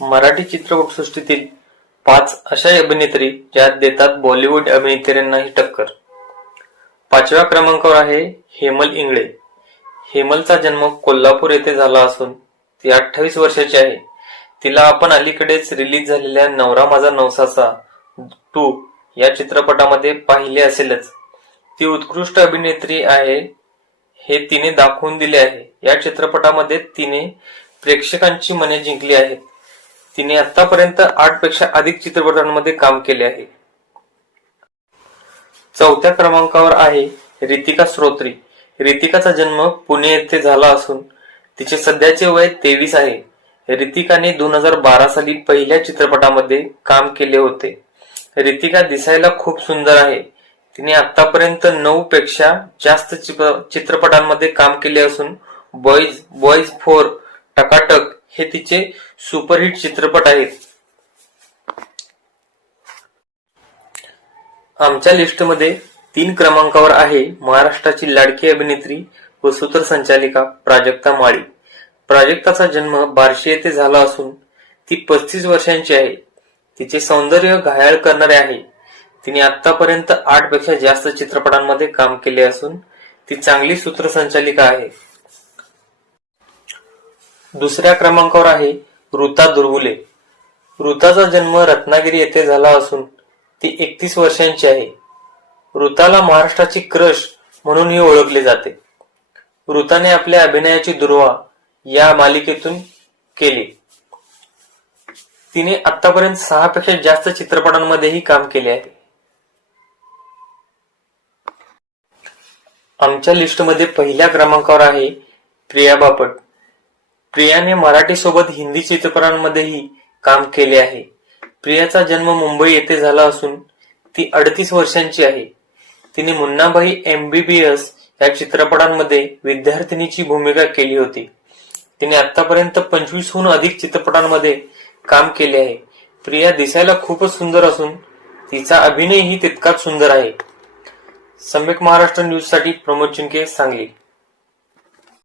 मराठी चित्रपटसृष्टीतील पाच अशा अभिनेत्री ज्या देतात बॉलिवूड अभिनेत्रींनाही टक्कर. पाचव्या क्रमांकावर आहे हेमल इंगळे. हेमलचा जन्म कोल्हापूर येथे झाला असून ती अठ्ठावीस वर्षाची आहे. तिला आपण अलीकडेच रिलीज झालेल्या नवरा माझा नवसाचा टू या चित्रपटामध्ये पाहिले असेलच. ती उत्कृष्ट अभिनेत्री आहे हे तिने दाखवून दिले आहे. या चित्रपटामध्ये तिने प्रेक्षकांची मने जिंकली आहेत. तिने आतापर्यंत आठपेक्षा अधिक चित्रपटांमध्ये काम केले आहे. चौथ्या क्रमांकावर आहे रितिका श्रोत्री. रितिकाचा जन्म पुणे येथे झाला असून तिचे सध्याचे वय तेवीस आहे. रितिकाने दोन हजार बारा साली पहिल्या चित्रपटामध्ये काम केले होते. रितिका दिसायला खूप सुंदर आहे. तिने आतापर्यंत नऊ पेक्षा जास्त चित्रपटांमध्ये काम केले असून बॉईज बॉईज फोर टकाटक हे तिचे सुपरहिट चित्रपट आहेत. आमच्या लिस्टमध्ये तीन क्रमांकावर आहे महाराष्ट्राची लाडकी अभिनेत्री व सूत्रसंचालिका प्राजक्ता माळी. प्राजक्ताचा जन्म बार्शी येथे झाला असून ती पस्तीस वर्षांची आहे. तिचे सौंदर्य घायाळ करणारे आहे. तिने आतापर्यंत आठपेक्षा जास्त चित्रपटांमध्ये काम केले असून ती चांगली सूत्रसंचालिका आहे. दुसऱ्या क्रमांकावर आहे ऋता दुर्गुले. ऋताचा जन्म रत्नागिरी येथे झाला असून ती एकतीस वर्षांची आहे. ऋताला महाराष्ट्राची क्रश म्हणूनही ओळखले जाते. ऋताने आपल्या अभिनयाची दुर्वा या मालिकेतून केली. तिने आतापर्यंत सहा पेक्षा जास्त चित्रपटांमध्येही काम केले आहे. आमच्या लिस्टमध्ये पहिल्या क्रमांकावर आहे प्रिया बापट. प्रियाने मराठी सोबत हिंदी चित्रपटांमध्येही काम केले आहे. प्रियाचा जन्म मुंबई येथे झाला असून ती अडतीस वर्षांची आहे. तिने मुन्नाबाई एमबीबीएस या चित्रपटांमध्ये विद्यार्थिनीची भूमिका केली होती. तिने आतापर्यंत पंचवीसहून अधिक चित्रपटांमध्ये काम केले आहे. प्रिया दिसायला खूपच सुंदर असून तिचा अभिनयही तितकाच सुंदर आहे. सम्यक महाराष्ट्र न्यूजसाठी प्रमोद चिंके सांगली.